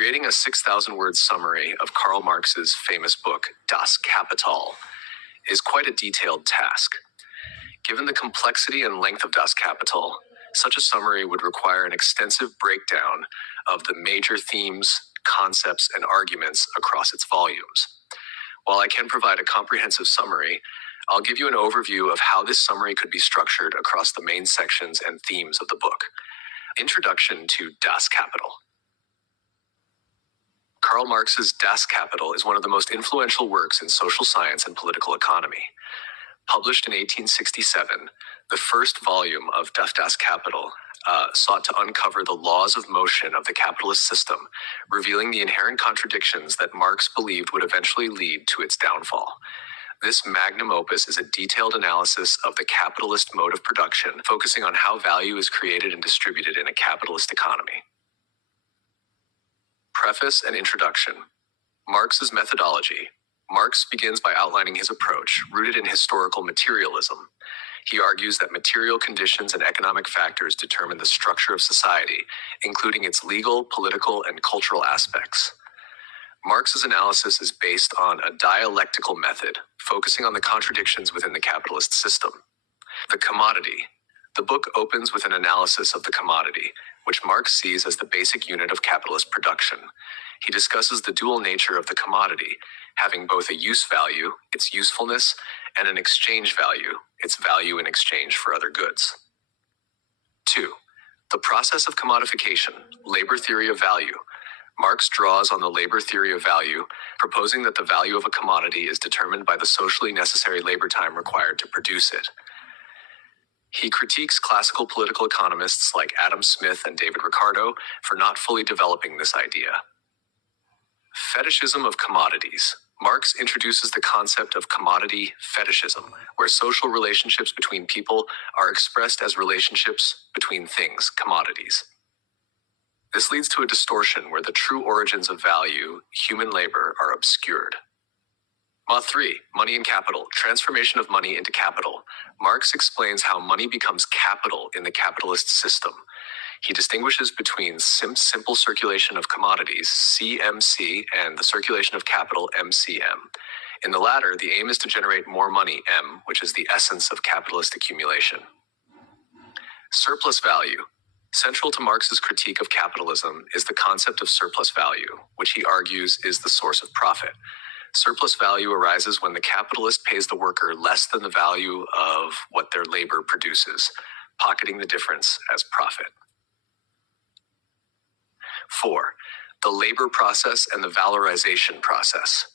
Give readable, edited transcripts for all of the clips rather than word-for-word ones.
Creating a 6,000-word summary of Karl Marx's famous book, Das Kapital, is quite a detailed task. Given the complexity and length of Das Kapital, such a summary would require an extensive breakdown of the major themes, concepts, and arguments across its volumes. While I can provide a comprehensive summary, I'll give you an overview of how this summary could be structured across the main sections and themes of the book. Introduction to Das Kapital. Karl Marx's Das Kapital is one of the most influential works in social science and political economy. Published in 1867, the first volume of Das Kapital sought to uncover the laws of motion of the capitalist system, revealing the inherent contradictions that Marx believed would eventually lead to its downfall. This magnum opus is a detailed analysis of the capitalist mode of production, focusing on how value is created and distributed in a capitalist economy. Preface and introduction. Marx's methodology. Marx begins by outlining his approach, rooted in historical materialism. He argues that material conditions and economic factors determine the structure of society, including its legal, political, and cultural aspects. Marx's analysis is based on a dialectical method, focusing on the contradictions within the capitalist system. The commodity. The book opens with an analysis of the commodity, which Marx sees as the basic unit of capitalist production. He discusses the dual nature of the commodity, having both a use value, its usefulness, and an exchange value, its value in exchange for other goods. 2. The process of commodification, labor theory of value. Marx draws on the labor theory of value, proposing that the value of a commodity is determined by the socially necessary labor time required to produce it. He critiques classical political economists like Adam Smith and David Ricardo for not fully developing this idea. Fetishism of commodities. Marx introduces the concept of commodity fetishism, where social relationships between people are expressed as relationships between things, commodities. This leads to a distortion where the true origins of value, human labor, are obscured. Mod 3, Money and Capital, Transformation of Money into Capital. Marx explains how money becomes capital in the capitalist system. He distinguishes between simple circulation of commodities, CMC, and the circulation of capital, MCM. In the latter, the aim is to generate more money, M, which is the essence of capitalist accumulation. Surplus value. Central to Marx's critique of capitalism is the concept of surplus value, which he argues is the source of profit. Surplus value arises when the capitalist pays the worker less than the value of what their labor produces, pocketing the difference as profit. 4. The labor process and the valorization process.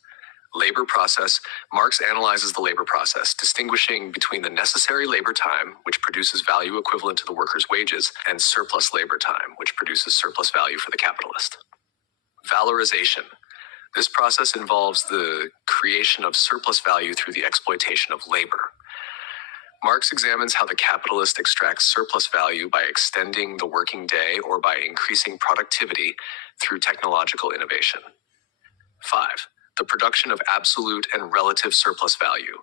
Labor process. Marx analyzes the labor process, distinguishing between the necessary labor time, which produces value equivalent to the worker's wages, and surplus labor time, which produces surplus value for the capitalist. Valorization. This process involves the creation of surplus value through the exploitation of labor. Marx examines how the capitalist extracts surplus value by extending the working day or by increasing productivity through technological innovation. 5. The production of absolute and relative surplus value.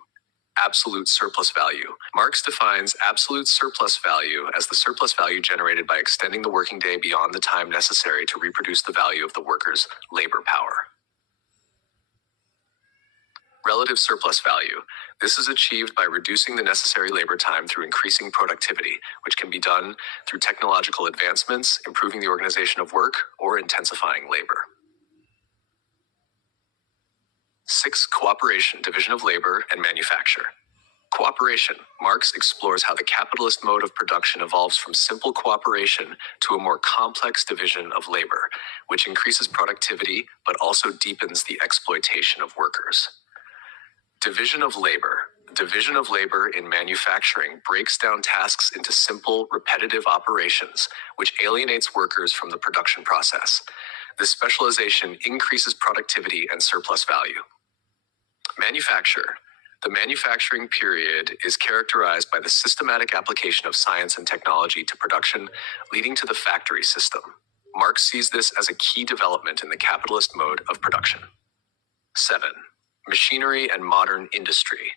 Absolute surplus value. Marx defines absolute surplus value as the surplus value generated by extending the working day beyond the time necessary to reproduce the value of the worker's labor power. Relative surplus value. This is achieved by reducing the necessary labor time through increasing productivity, which can be done through technological advancements, improving the organization of work, or intensifying labor. 6. Cooperation, division of labor, and manufacture. Cooperation. Marx explores how the capitalist mode of production evolves from simple cooperation to a more complex division of labor, which increases productivity but also deepens the exploitation of workers. Division of labor. Division of labor in manufacturing breaks down tasks into simple, repetitive operations, which alienates workers from the production process. This specialization increases productivity and surplus value. Manufacture. The manufacturing period is characterized by the systematic application of science and technology to production, leading to the factory system. Marx sees this as a key development in the capitalist mode of production. 7. Machinery and modern industry.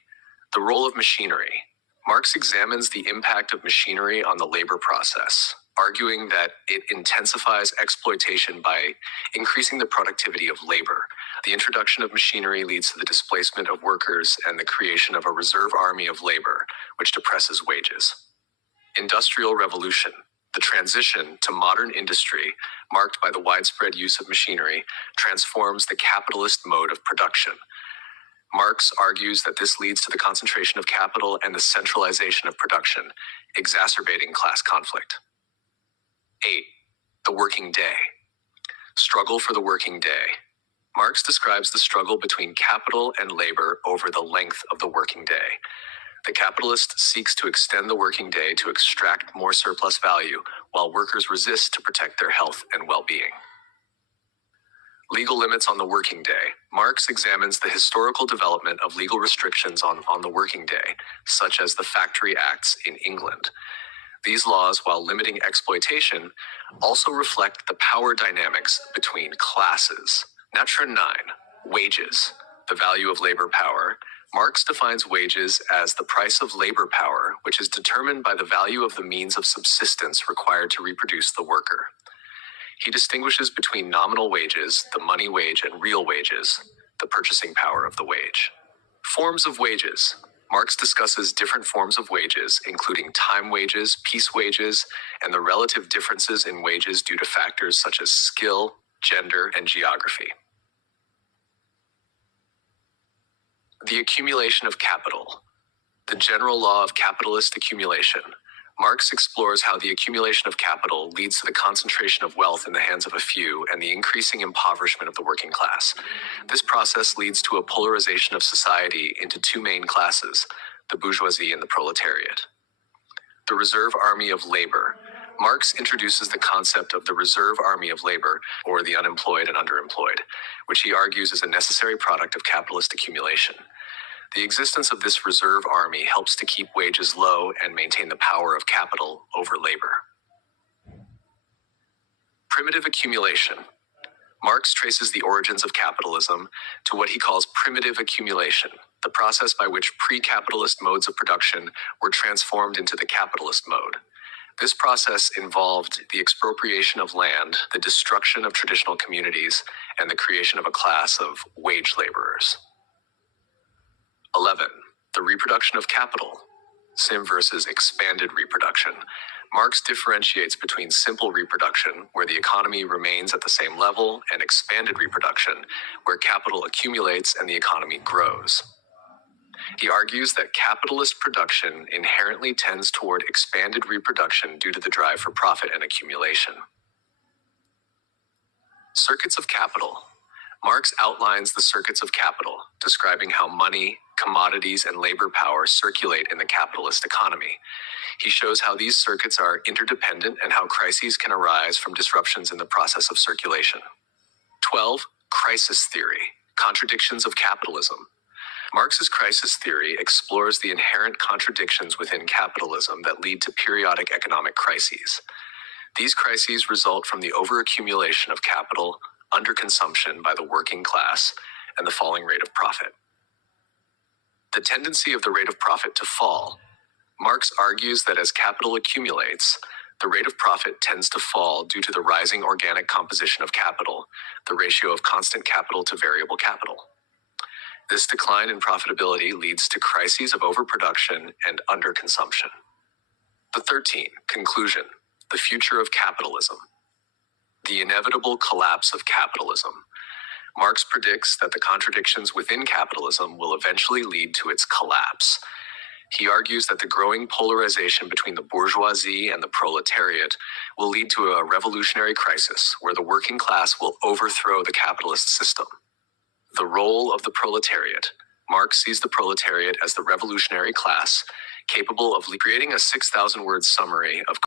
The role of machinery. Marx examines the impact of machinery on the labor process. arguing that it intensifies exploitation by increasing the productivity of labor. The introduction of machinery leads to the displacement of workers and the creation of a reserve army of labor, which depresses wages. Industrial Revolution. The transition to modern industry, marked by the widespread use of machinery, transforms the capitalist mode of production. Marx argues that this leads to the concentration of capital and the centralization of production, exacerbating class conflict. 8. The working day. Struggle for the working day. Marx describes the struggle between capital and labor over the length of the working day. The capitalist seeks to extend the working day to extract more surplus value, while workers resist to protect their health and well-being. Legal limits on the working day. Marx examines the historical development of legal restrictions on the working day, such as the Factory Acts in England. These laws, while limiting exploitation, also reflect the power dynamics between classes. Natural 9. Wages. The value of labor power. Marx defines wages as the price of labor power, which is determined by the value of the means of subsistence required to reproduce the worker. He distinguishes between nominal wages, the money wage, and real wages, the purchasing power of the wage. Forms of wages. Marx discusses different forms of wages, including time wages, piece wages, and the relative differences in wages due to factors such as skill, gender, and geography. The accumulation of capital. The general law of capitalist accumulation. Marx explores how the accumulation of capital leads to the concentration of wealth in the hands of a few and the increasing impoverishment of the working class. This process leads to a polarization of society into two main classes, the bourgeoisie and the proletariat. The reserve army of labor. Marx introduces the concept of the reserve army of labor, or the unemployed and underemployed, which he argues is a necessary product of capitalist accumulation. The existence of this reserve army helps to keep wages low and maintain the power of capital over labor. Primitive accumulation. Marx traces the origins of capitalism to what he calls primitive accumulation, the process by which pre-capitalist modes of production were transformed into the capitalist mode. This process involved the expropriation of land, the destruction of traditional communities, and the creation of a class of wage laborers. 11. The reproduction of capital. Sim versus expanded reproduction. Marx differentiates between simple reproduction, where the economy remains at the same level, and expanded reproduction, where capital accumulates and the economy grows. He argues that capitalist production inherently tends toward expanded reproduction due to the drive for profit and accumulation. Circuits of capital. Marx outlines the circuits of capital, describing how money, commodities, and labor power circulate in the capitalist economy. He shows how these circuits are interdependent and how crises can arise from disruptions in the process of circulation. 12. Crisis theory. Contradictions of capitalism. Marx's crisis theory explores the inherent contradictions within capitalism that lead to periodic economic crises. These crises result from the overaccumulation of capital, underconsumption by the working class, and the falling rate of profit. The tendency of the rate of profit to fall. Marx argues that as capital accumulates, the rate of profit tends to fall due to the rising organic composition of capital, the ratio of constant capital to variable capital. This decline in profitability leads to crises of overproduction and underconsumption. The 13. Conclusion. The future of capitalism. The inevitable collapse of capitalism. Marx predicts that the contradictions within capitalism will eventually lead to its collapse. He argues that the growing polarization between the bourgeoisie and the proletariat will lead to a revolutionary crisis where the working class will overthrow the capitalist system. The role of the proletariat. Marx sees the proletariat as the revolutionary class, capable of creating a 6,000-word summary of